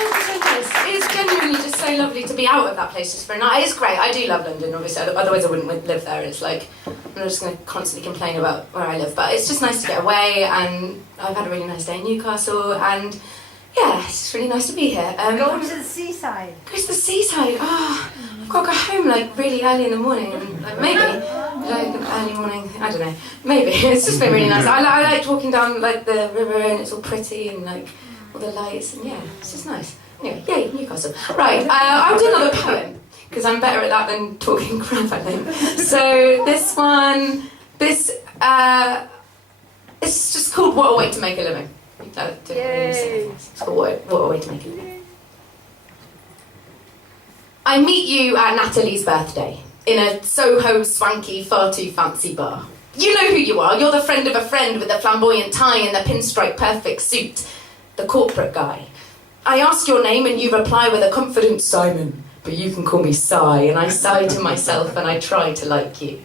so nice. It's genuinely just so lovely to be out of that place just for a night. It's great. I do love London, obviously. Otherwise I wouldn't live there. It's like, I'm not just going to constantly complain about where I live. But it's just nice to get away, and I've had a really nice day in Newcastle, and yeah, it's just really nice to be here. Go to the seaside. Go to the seaside. Oh, I've got to go home like really early in the morning, and like, maybe like early morning. I don't know. Maybe it's just been really nice. I like walking down like the river, and it's all pretty and like all the lights, and yeah, it's just nice. Anyway, yay, Newcastle. Right, I'll do another poem because I'm better at that than talking crap, I think. So this one, it's just called "What a Way to Make a Living." It's called What a Way to Make a Living. I meet you at Natalie's birthday in a Soho swanky, far too fancy bar. You know who you are. You're the friend of a friend with the flamboyant tie and the pinstripe perfect suit, the corporate guy. I ask your name and you reply with a confident Simon, but you can call me Si, and I sigh to myself and I try to like you.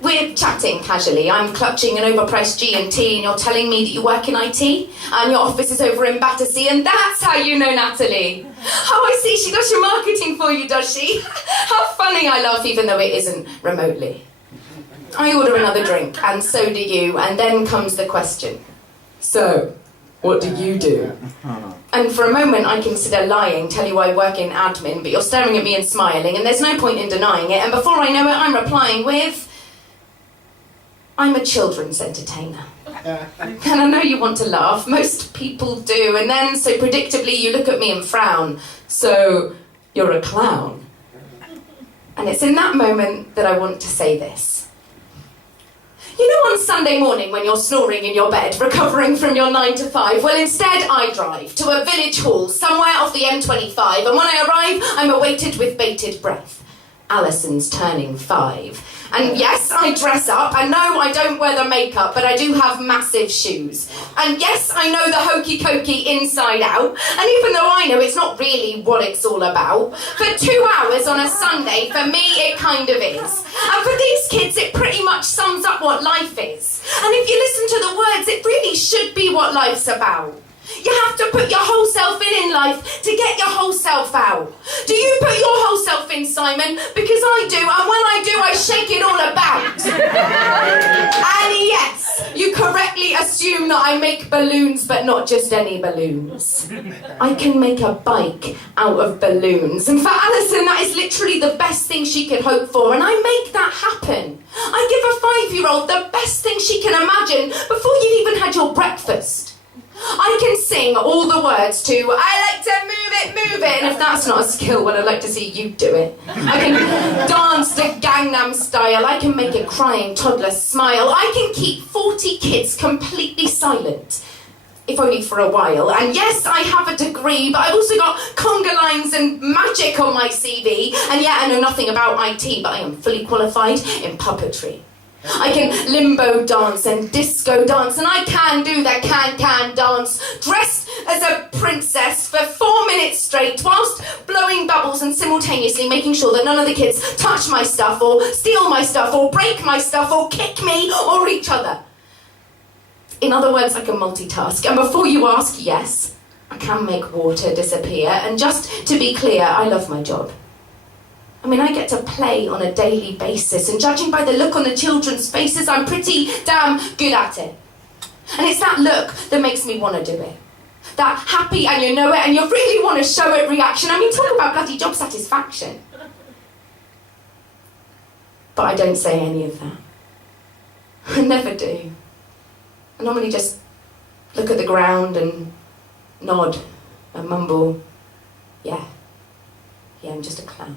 We're chatting casually. I'm clutching an overpriced G&T and you're telling me that you work in IT and your office is over in Battersea, and that's how you know Natalie. Oh, I see, she does your marketing for you, does she? How funny, I laugh, even though it isn't remotely. I order another drink, and so do you, and then comes the question. So, what do you do? And for a moment I consider lying, tell you I work in admin, but you're staring at me and smiling, and there's no point in denying it, and before I know it I'm replying with, I'm a children's entertainer. And I know you want to laugh, most people do, and then so predictably you look at me and frown. So, you're a clown. And it's in that moment that I want to say this. You know, on Sunday morning when you're snoring in your bed, recovering from your 9 to 5, well, instead I drive to a village hall somewhere off the M25, and when I arrive, I'm awaited with bated breath. Alison's turning 5. And yes, I dress up, and no, I don't wear the makeup, but I do have massive shoes. And yes, I know the hokey-cokey inside out, and even though I know it's not really what it's all about, for 2 hours on a Sunday, for me, it kind of is. And for these kids, it pretty much sums up what life is. And if you listen to the words, it really should be what life's about. You have to put your whole self in life to get your whole self out. Do you put your whole self in, Simon? Because I do, and when I do, I shake it all about. And yes, you correctly assume that I make balloons, but not just any balloons. I can make a bike out of balloons. And for Alison, that is literally the best thing she could hope for, and I make that happen. I give a 5-year-old the best thing she can imagine before you've even had your breakfast. I can sing all the words to I like to move it, and if that's not a skill, well, I'd like to see you do it. I can dance the Gangnam Style, I can make a crying toddler smile, I can keep 40 kids completely silent, if only for a while. And yes, I have a degree, but I've also got conga lines and magic on my CV, and yeah, I know nothing about IT, but I am fully qualified in puppetry. I can limbo dance and disco dance, and I can do the can dance, dressed as a princess for 4 minutes straight, whilst blowing bubbles and simultaneously making sure that none of the kids touch my stuff, or steal my stuff, or break my stuff, or kick me, or each other. In other words, I can multitask, and before you ask, yes, I can make water disappear, and just to be clear, I love my job. I mean, I get to play on a daily basis, and judging by the look on the children's faces, I'm pretty damn good at it. And it's that look that makes me want to do it. That happy and you know it and you really want to show it reaction. I mean, talk about bloody job satisfaction. But I don't say any of that. I never do. I normally just look at the ground and nod and mumble, yeah, I'm just a clown.